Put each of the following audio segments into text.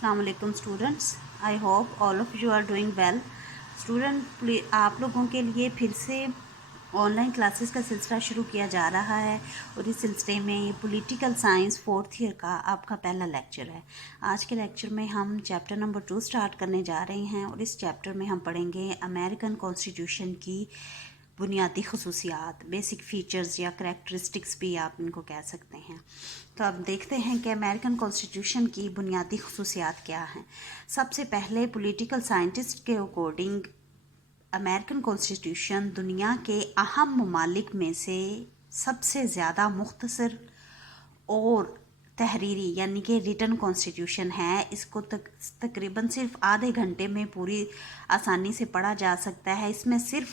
अस्सलाम वालेकुम students, I hope all of you are doing well. Student, आप लोगों के लिए फिर से ऑनलाइन क्लासेस का सिलसिला शुरू किया जा रहा है और इस सिलसिले में पॉलिटिकल साइंस फोर्थ ईयर का आपका पहला लेक्चर है। आज के लेक्चर में हम चैप्टर नंबर 2 स्टार्ट करने जा रहे हैं और इस चैप्टर में हम पढ़ेंगे अमेरिकन कॉन्स्टिट्यूशन की बुनियादी खसूसियात, बेसिक फ़ीचर्स या करैक्टरिस्टिक्स भी आप इनको कह सकते हैं। तो अब देखते हैं कि अमेरिकन कॉन्स्टिट्यूशन की बुनियादी खसूसियात क्या हैं। सबसे पहले पॉलिटिकल साइंटिस्ट के अकॉर्डिंग अमेरिकन कॉन्स्टिट्यूशन दुनिया के अहम ममालिक में से सबसे ज़्यादा मुख्तसर और तहरीरी यानी कि रिटन कॉन्स्टिट्यूशन है। इसको तकरीबन सिर्फ आधे घंटे में पूरी आसानी से पढ़ा जा सकता है। इसमें सिर्फ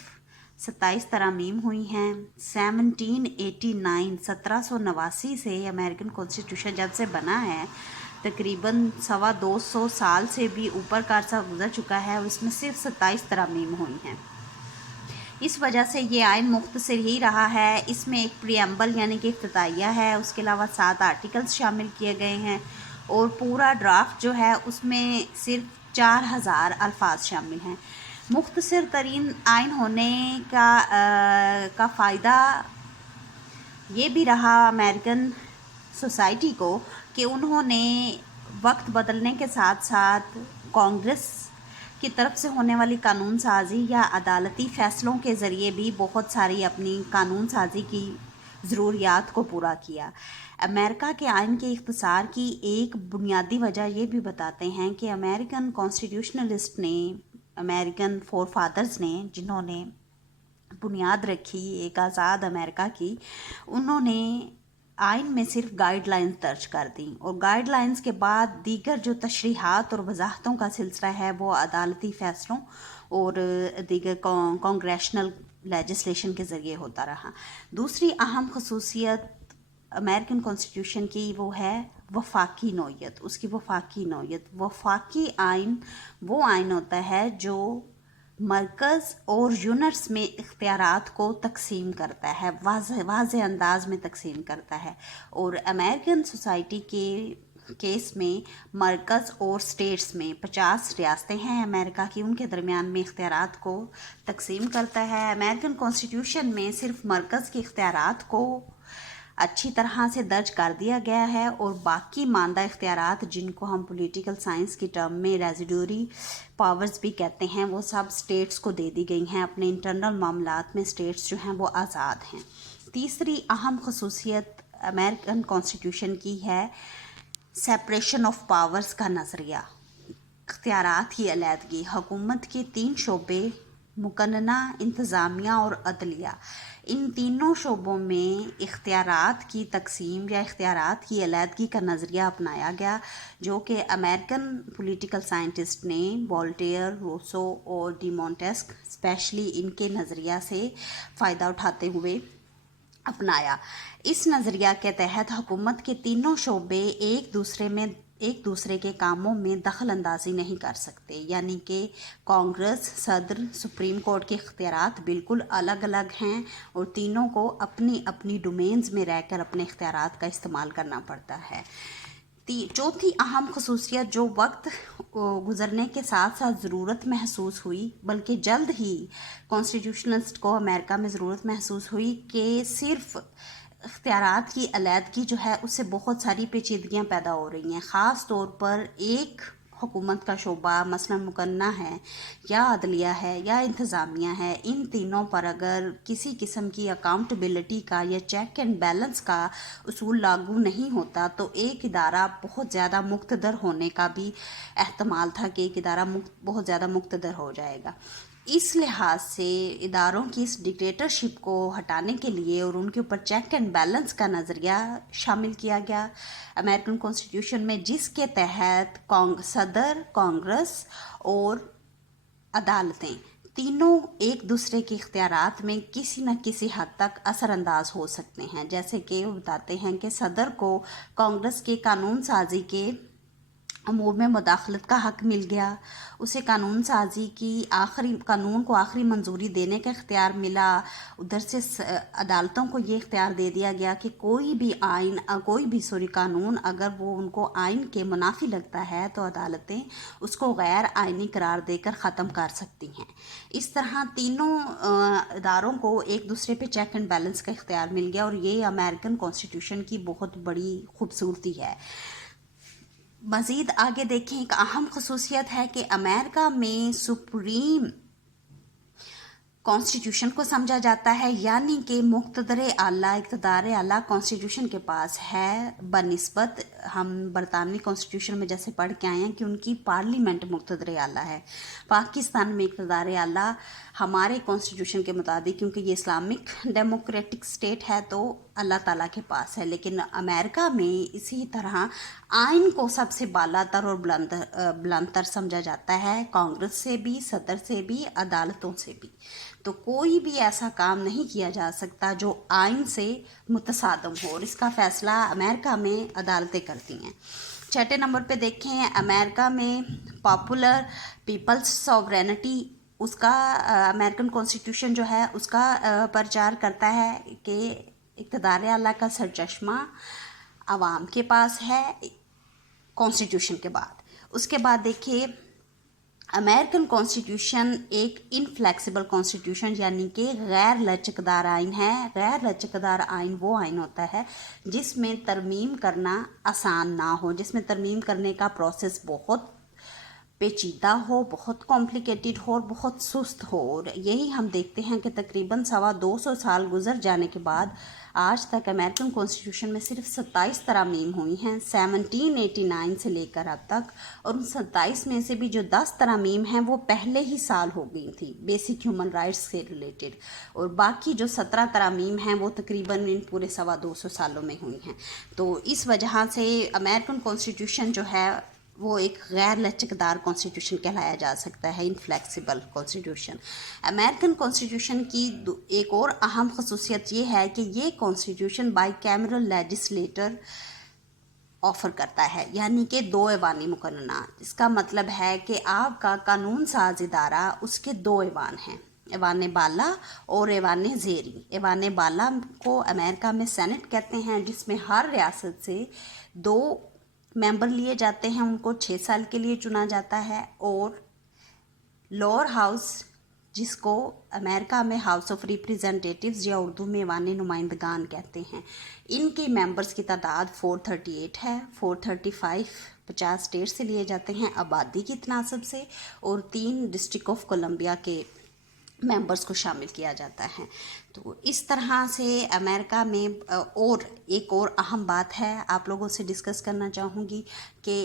27 तरामीम हुई हैं। 1789 से अमेरिकन कॉन्स्टिट्यूशन जब से बना है तकरीबन 225 साल से भी ऊपर का अर्सा गुजर चुका है और इसमें सिर्फ 27 तरामीम हुई हैं। इस वजह से ये आइन मुख्तसर ही रहा है। इसमें एक प्रियम्बल यानी कि इफ्तिताइया है, उसके अलावा 7 आर्टिकल्स शामिल किए गए हैं और पूरा ड्राफ्ट जो है उसमें सिर्फ 4000 अल्फाज शामिल हैं। मुख्तसर तरीन आइन होने का फ़ायदा ये भी रहा अमेरिकन सोसाइटी को कि उन्होंने वक्त बदलने के साथ साथ कांग्रेस की तरफ से होने वाली कानून साजी या अदालती फ़ैसलों के ज़रिए भी बहुत सारी अपनी कानून साजी की ज़रूरियात को पूरा किया। अमेरिका के आइन के इख्तिसार की एक बुनियादी वजह ये भी बताते हैं कि अमेरिकन कॉन्स्टिट्यूशनलिस्ट ने, अमेरिकन फोर फादर्स ने, जिन्होंने बुनियाद रखी एक आज़ाद अमेरिका की, उन्होंने आइन में सिर्फ गाइडलाइंस दर्ज कर दी और गाइडलाइंस के बाद दीगर जो तशरीहात और वजाहतों का सिलसिला है वो अदालती फ़ैसलों और दीगर कांग्रेशनल लेजिस्लेशन के ज़रिए होता रहा। दूसरी अहम खसूसियत अमेरिकन कॉन्स्टिट्यूशन की वो है वफाकी नौयत। उसकी वफाकी नौयत, वफाकी आइन वो आइन होता है जो मरकज़ और यूनिट्स में इख्तियारात को तकसीम करता है, वाज़े अंदाज में तकसीम करता है। और अमेरिकन सोसाइटी के केस में मरकज़ और स्टेट्स में 50 रियासतें हैं अमेरिका की, उनके दरमियान में इख्तियारात को तकसीम करता है। अमेरिकन कॉन्स्टिट्यूशन में सिर्फ मरकज़ के इख्तियारात को अच्छी तरह से दर्ज कर दिया गया है और बाकी मानदा इख्तियारात, जिनको हम पॉलिटिकल साइंस की टर्म में रेजिडुअरी पावर्स भी कहते हैं, वो सब स्टेट्स को दे दी गई हैं। अपने इंटरनल मामलात में स्टेट्स जो हैं वो आज़ाद हैं। तीसरी अहम खसूसियत अमेरिकन कॉन्स्टिट्यूशन की है सेपरेशन ऑफ पावर्स का नज़रिया, इख्तियारात की अलहदगी। हुकूमत के 3 शोबे, मुकन्ना, इंतज़ामिया और अदलिया, इन तीनों शोबों में इख्तियारात की तकसीम या इख्तियारात की अलहदगी का नज़रिया अपनाया गया, जो कि अमेरिकन पॉलिटिकल साइंटिस्ट ने वोल्टेयर, रूसो और डी मोंटेस्क स्पेशली इनके नज़रिया से फ़ायदा उठाते हुए अपनाया। इस नज़रिया के तहत हुकूमत के तीनों शोबे एक दूसरे के कामों में दखल अंदाजी नहीं कर सकते, यानी कि कांग्रेस, सदर, सुप्रीम कोर्ट के इख्तियारात बिल्कुल अलग अलग हैं और तीनों को अपनी अपनी डोमेन्स में रहकर अपने इख्तियारात का इस्तेमाल करना पड़ता है। चौथी अहम खसूसियत जो वक्त गुज़रने के साथ साथ ज़रूरत महसूस हुई, बल्कि जल्द ही कॉन्स्टिट्यूशनलिस्ट को अमेरिका में ज़रूरत महसूस हुई कि सिर्फ इख्तियारात की अलहदगी जो है उससे बहुत सारी पेचीदगियाँ पैदा हो रही हैं। ख़ास तौर पर एक हुकूमत का शोबा मसलन मुकन्ना है या अदलिया है या इंतज़ामिया है, इन तीनों पर अगर किसी किस्म की अकाउंटेबिलिटी का या चेक एंड बैलेंस का उसूल लागू नहीं होता तो एक इदारा बहुत ज़्यादा मुक्तदर होने का भी एहतमाल था कि एक इदारा बहुत ज़्यादा मुक्तदर हो जाएगा। इस लिहाज से इदारों की इस डिक्टेटरशिप को हटाने के लिए और उनके ऊपर चेक एंड बैलेंस का नज़रिया शामिल किया गया अमेरिकन कॉन्स्टिट्यूशन में, जिसके तहत सदर, कांग्रेस और अदालतें तीनों एक दूसरे के इख्तियारात में किसी न किसी हद तक असरअंदाज हो सकते हैं। जैसे कि वो बताते हैं कि सदर को कांग्रेस के कानून साजी के अमूर में मुदाखलत का हक़ मिल गया, उसे कानून साजी की कानून को आखिरी मंजूरी देने का इख्तियार मिला। उधर से अदालतों को ये इख्तियार दे दिया गया कि कोई भी कानून अगर वो उनको आइन के मुनाफी लगता है तो अदालतें उसको गैर आइनी करार देकर ख़त्म कर सकती हैं। इस तरह तीनों इदारों को एक दूसरे पे चेक एंड बैलेंस का इख्तियार मिल गया और ये अमेरिकन कॉन्स्टिट्यूशन की बहुत बड़ी खूबसूरती है। मज़ीद आगे देखें, एक अहम खसूसियत है कि अमेरिका में सुप्रीम कॉन्स्टिट्यूशन को समझा जाता है, यानी कि इक़्तिदार आला कॉन्स्टिट्यूशन के पास है बनिस्बत हम बरतानवी कॉन्स्टिट्यूशन में जैसे पढ़ के आए हैं कि उनकी पार्लियामेंट मुक़्तदर आला है। पाकिस्तान में इक़्तिदार आला हमारे कॉन्स्टिट्यूशन के मुताबिक, क्योंकि ये इस्लामिक डेमोक्रेटिक स्टेट है, तो अल्लाह ताला के पास है। लेकिन अमेरिका में इसी तरह आइन को सबसे बालातर और बुलंदतर समझा जाता है, कांग्रेस से भी, सदर से भी, अदालतों से भी। तो कोई भी ऐसा काम नहीं किया जा सकता जो आइन से मुतसादम हो, और इसका फ़ैसला अमेरिका में अदालतें करती हैं। छठे नंबर पे देखें, अमेरिका में पॉपुलर पीपल्स सॉवरेनिटी, उसका अमेरिकन कॉन्स्टिट्यूशन जो है उसका प्रचार करता है कि इक़्तिदार आला का सरचश्मा आवाम के पास है कॉन्स्टिट्यूशन के बाद। उसके बाद देखिए, अमेरिकन कॉन्स्टिट्यूशन एक इनफ्लेक्सिबल कॉन्स्टिट्यूशन यानी कि गैर लचकदार आइन है। गैर लचकदार आइन वो आइन होता है जिसमें तरमीम करना आसान ना हो, जिसमें तरमीम करने का प्रोसेस बहुत पेचीदा हो, बहुत कॉम्प्लिकेटेड हो और बहुत सुस्त हो। और यही हम देखते हैं कि तकरीबन 225 साल गुजर जाने के बाद आज तक अमेरिकन कॉन्स्टिट्यूशन में सिर्फ 27 तरामीम हुई हैं 1789 से लेकर अब तक, और उन 27 में से भी जो 10 तरामीम हैं वो पहले ही साल हो गई थी बेसिक ह्यूमन राइट्स से रिलेटेड, और बाकी जो 17 तरामीम हैं वो तकरीबन इन पूरे 225 सालों में हुई हैं। तो इस वजह से अमेरिकन कॉन्स्टिट्यूशन जो है वो एक गैर लचकदार कॉन्स्टिट्यूशन कहलाया जा सकता है, इनफ्लेक्सिबल कॉन्स्टिट्यूशन। अमेरिकन कॉन्स्टिट्यूशन की एक और अहम खसूसियत ये है कि ये कॉन्स्टिट्यूशन बाइकैमरल लेजिस्लेटर ऑफ़र करता है, यानी कि 2 ऐवानी मुकर्रना। इसका मतलब है कि आपका कानून साज इदारा उसके 2 ऐवान हैं, ऐवान बाला और ऐवान ज़ेरी। ऐवान बाला को अमेरिका में सेनेट कहते हैं, जिसमें हर रियासत से 2 मेंबर लिए जाते हैं, उनको 6 साल के लिए चुना जाता है। और लोअर हाउस, जिसको अमेरिका में हाउस ऑफ रिप्रेजेंटेटिव्स या उर्दू में ऐवान नुमाइंदगान कहते हैं, इनके मेंबर्स की तादाद 438 है। 435 50 स्टेट से लिए जाते हैं आबादी की तनासब से, और 3 डिस्ट्रिक्ट ऑफ कोलंबिया के मेंबर्स को शामिल किया जाता है। तो इस तरह से अमेरिका में और एक और अहम बात है आप लोगों से डिस्कस करना चाहूँगी कि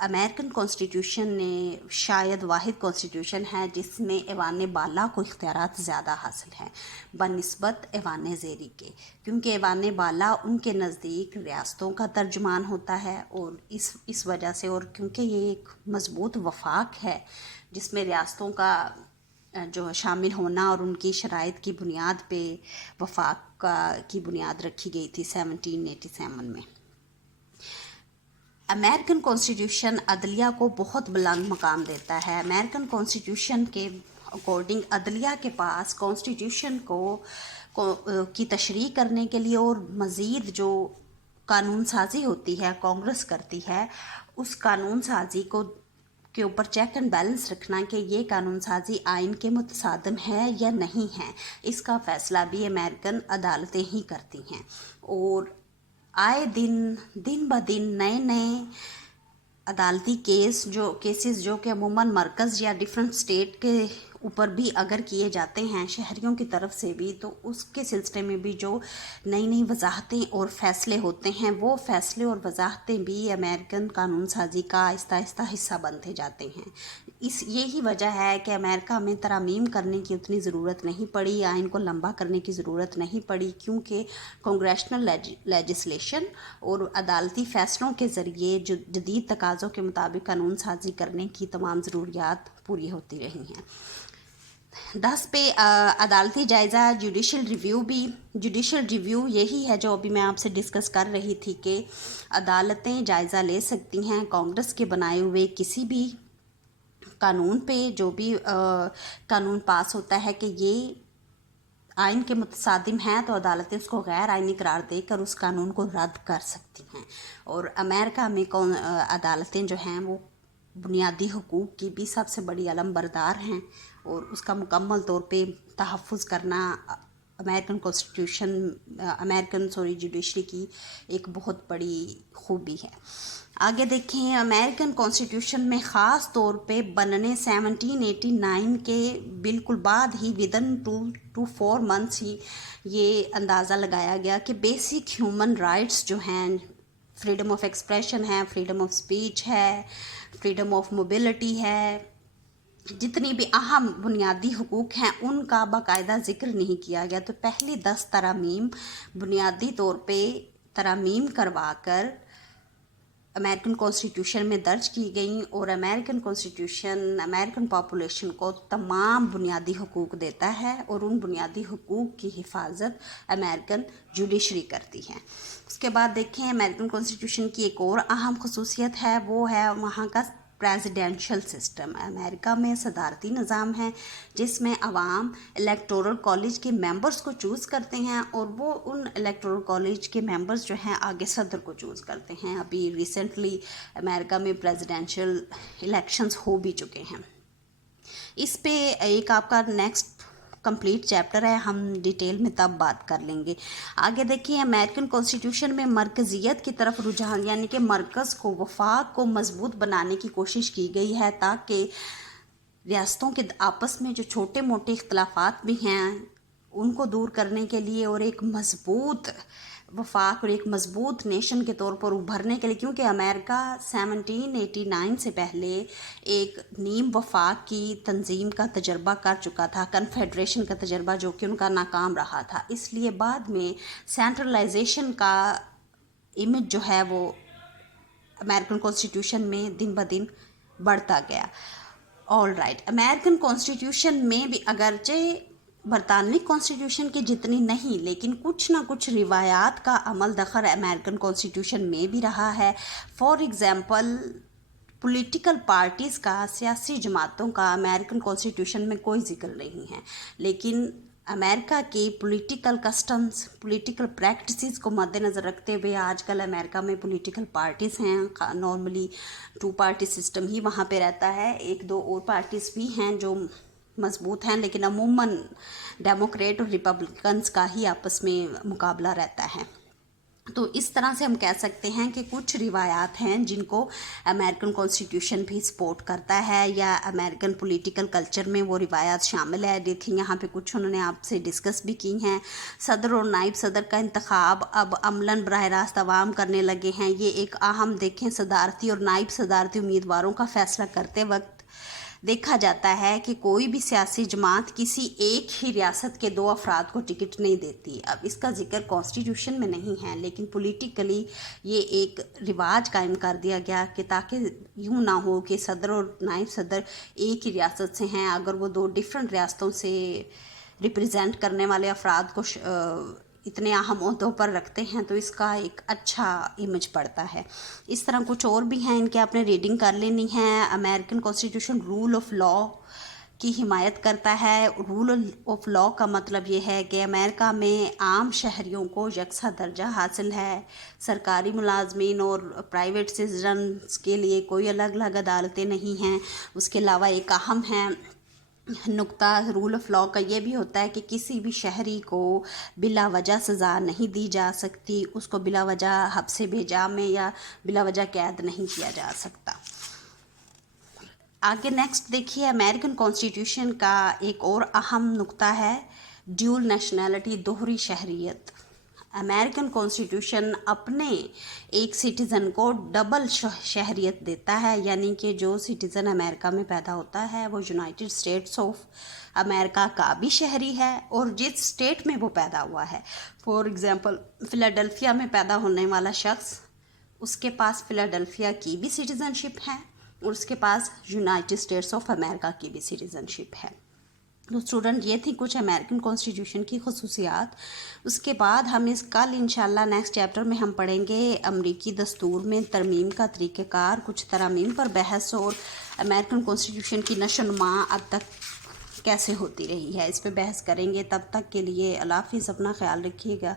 अमेरिकन कॉन्स्टिट्यूशन ने शायद वाहिद कॉन्स्टिट्यूशन है जिसमें ऐवान बाला को इख्तियारात ज़्यादा हासिल हैं बनिस्बत ऐवान ज़ेरी के, क्योंकि ऐवान बाला उनके नज़दीक रियासतों का तर्जुमान होता है। और इस वजह से, और क्योंकि ये एक मजबूत वफाक है जिसमें रियासतों का जो शामिल होना और उनकी शराइत की बुनियाद पे वफाक की बुनियाद रखी गई थी 1787 में। अमेरिकन कॉन्स्टिट्यूशन अदलिया को बहुत बुलंद मकाम देता है। अमेरिकन कॉन्स्टिट्यूशन के अकॉर्डिंग अदलिया के पास कॉन्स्टिट्यूशन की तशरीह करने के लिए और मज़ीद जो कानून साजी होती है कांग्रेस करती है, उस कानून साजी के ऊपर चेक एंड बैलेंस रखना कि ये कानून साजी आइन के मुतसादम है या नहीं है, इसका फ़ैसला भी अमेरिकन अदालतें ही करती हैं। और आए दिन ब दिन नए नए अदालती केसेस जो कि अमूमन मरकज़ या डिफरेंट स्टेट के ऊपर भी अगर किए जाते हैं शहरियों की तरफ से भी, तो उसके सिलसिले में भी जो नई नई वजाहतें और फ़ैसले होते हैं, वो फ़ैसले और वजाहतें भी अमेरिकन कानून साजी का आहिस्ता आहिस्ता हिस्सा बनते जाते हैं। यही वजह है कि अमेरिका में तरामीम करने की उतनी ज़रूरत नहीं पड़ी, आइन को लंबा करने की ज़रूरत नहीं पड़ी, क्योंकि कांग्रेशनल लेजिस्लेशन और अदालती फ़ैसलों के ज़रिए जो जदीद तकाज़ों के मुताबिक कानून साजी करने की तमाम ज़रूरियात पूरी होती रही हैं। 10 पे अदालती जायज़ा जुडिशल रिव्यू यही है जो अभी मैं आपसे डिस्कस कर रही थी कि अदालतें जायज़ा ले सकती हैं कांग्रेस के बनाए हुए किसी भी कानून पे। जो भी कानून पास होता है कि ये आइन के मुतसादिम है तो अदालतें उसको गैर आइनी करार देकर उस कानून को रद्द कर सकती हैं। और अमेरिका में अदालतें जो हैं वो बुनियादी हुकूक की भी सबसे बड़ी अलमबरदार हैं और उसका मुकम्मल तौर पे तहफ़्फ़ुज़ करना अमेरिकन जुडिशरी की एक बहुत बड़ी खूबी है। आगे देखें, अमेरिकन कॉन्स्टिट्यूशन में ख़ास तौर पे बनने 1789 के बिल्कुल बाद ही विदिन 2 to 4 मंथ्स ही ये अंदाज़ा लगाया गया कि बेसिक ह्यूमन राइट्स जो हैं, फ्रीडम ऑफ एक्सप्रेशन है, फ्रीडम ऑफ स्पीच है, फ्रीडम ऑफ मोबिलिटी है, जितनी भी अहम बुनियादी हुकूक हैं उनका बाकायदा ज़िक्र नहीं किया गया। तो पहली 10 तरमीम बुनियादी तौर पे तरमीम करवा कर अमेरिकन कॉन्स्टिट्यूशन में दर्ज की गई और अमेरिकन कॉन्स्टिट्यूशन अमेरिकन पॉपुलेशन को तमाम बुनियादी हुकूक देता है और उन बुनियादी हुकूक की हिफाजत अमेरिकन जुडिशरी करती है। उसके बाद देखें, अमेरिकन कॉन्स्टिट्यूशन की एक और अहम खसूसियत है, वो है वहाँ का प्रेसिडेंशियल सिस्टम। अमेरिका में सदारती निज़ाम है जिसमें अवाम इलेक्टोरल कॉलेज के मेंबर्स को चूज़ करते हैं और वो उन इलेक्टोरल कॉलेज के मेंबर्स जो हैं आगे सदर को चूज़ करते हैं। अभी रिसेंटली अमेरिका में प्रेसिडेंशियल इलेक्शंस हो भी चुके हैं। इस पे एक आपका नेक्स्ट कंप्लीट चैप्टर है, हम डिटेल में तब बात कर लेंगे। आगे देखिए, अमेरिकन कॉन्स्टिट्यूशन में मरकज़ियत की तरफ रुझान यानी कि मरकज़ को वफाक को मजबूत बनाने की कोशिश की गई है ताकि रियासतों के आपस में जो छोटे मोटे इख्तलाफात भी हैं उनको दूर करने के लिए और एक मजबूत वफाक और एक मजबूत नेशन के तौर पर उभरने के लिए, क्योंकि अमेरिका 1789 से पहले एक नीम वफाक की तंजीम का तजर्बा कर चुका था, कन्फेडरेशन का तजर्बा, जो कि उनका नाकाम रहा था। इसलिए बाद में सेंट्रलाइजेशन का इमेज जो है वो अमेरिकन कॉन्स्टिट्यूशन में दिन ब दिन बढ़ता गया। ऑल राइट, अमेरिकन कॉन्स्टिट्यूशन में भी अगरचे बरतानवी कॉन्स्टिट्यूशन की जितनी नहीं लेकिन कुछ ना कुछ रिवायात का अमल दखल अमेरिकन कॉन्स्टिट्यूशन में भी रहा है। फॉर एग्ज़ाम्पल, पॉलिटिकल पार्टीज़ का, सियासी जमातों का अमेरिकन कॉन्स्टिट्यूशन में कोई जिक्र नहीं है, लेकिन अमेरिका की पॉलिटिकल कस्टम्स, पॉलिटिकल प्रैक्टिसेस को मद्देनज़र रखते हुए आजकल अमेरिका में पॉलिटिकल पार्टीज़ हैं। नॉर्मली 2 पार्टी सिस्टम ही वहाँ पे रहता है, 1-2 और पार्टीज़ भी हैं जो मजबूत हैं, लेकिन अमूमन डेमोक्रेट और रिपब्लिकन्स का ही आपस में मुकाबला रहता है। तो इस तरह से हम कह सकते हैं कि कुछ रिवायात हैं जिनको अमेरिकन कॉन्स्टिट्यूशन भी सपोर्ट करता है या अमेरिकन पॉलिटिकल कल्चर में वो रिवायात शामिल है। देखिए यहाँ पे कुछ उन्होंने आपसे डिस्कस भी की हैं। सदर और नायब सदर का इंतखाब अब अमलन बराह रास्त अवाम करने लगे हैं। ये एक अहम देखें, सदारती और नायब सदारती उम्मीदवारों का फैसला करते वक्त देखा जाता है कि कोई भी सियासी जमात किसी एक ही रियासत के 2 अफराद को टिकट नहीं देती। अब इसका जिक्र कॉन्स्टिट्यूशन में नहीं है, लेकिन पॉलिटिकली ये एक रिवाज कायम कर दिया गया कि ताकि यूँ ना हो कि सदर और नायब सदर एक ही रियासत से हैं, अगर वो 2 डिफरेंट रियासतों से रिप्रेजेंट करने वाले अफराद को इतने अहम ओहदों पर रखते हैं तो इसका एक अच्छा इमेज पड़ता है। इस तरह कुछ और भी हैं, इनके आपने रीडिंग कर लेनी है। American constitution rule of law की हिमायत करता है। रूल ऑफ लॉ का मतलब ये है कि अमेरिका में आम शहरियों को यकसा दर्जा हासिल है। सरकारी मुलाजमीन और प्राइवेट सिटीजन्स के लिए कोई अलग अलग अदालतें नहीं हैं। उसके अलावा एक अहम है नुक्ता रूल ऑफ लॉ का ये भी होता है कि किसी भी शहरी को बिला वजह सज़ा नहीं दी जा सकती, उसको बिला वजह हब्से भेजा में या बिला वजह कैद नहीं किया जा सकता। आगे नेक्स्ट देखिए, अमेरिकन कॉन्स्टिट्यूशन का एक और अहम नुक्ता है ड्यूल नेशनैलिटी, दोहरी शहरियत। अमेरिकन कॉन्स्टिट्यूशन अपने एक सिटीज़न को डबल शहरियत देता है, यानी कि जो सिटीज़न अमेरिका में पैदा होता है वो यूनाइटेड स्टेट्स ऑफ अमेरिका का भी शहरी है और जिस स्टेट में वो पैदा हुआ है। फॉर एग्ज़ाम्पल, फ़िलाडेल्फिया में पैदा होने वाला शख्स, उसके पास फ़िलाडेल्फिया की भी सिटीज़नशिप है और उसके पास यूनाइटेड स्टेट्स ऑफ अमेरिका की भी सिटीज़नशिप है। تو اسٹوڈنٹ یہ تھی کچھ امریکن کانسٹیٹیوشن کی خصوصیات. اس کے بعد ہم کل انشاءاللہ نیکسٹ چیپٹر میں ہم پڑھیں گے امریکی دستور میں ترمیم کا طریقہ کار، کچھ ترامیم پر بحث، اور امریکن کانسٹیٹیوشن کی نشو و نما اب تک کیسے ہوتی رہی ہے، اس پہ بحث کریں گے. تب تک کے لیے اللہ حافظ، اپنا خیال رکھیے گا.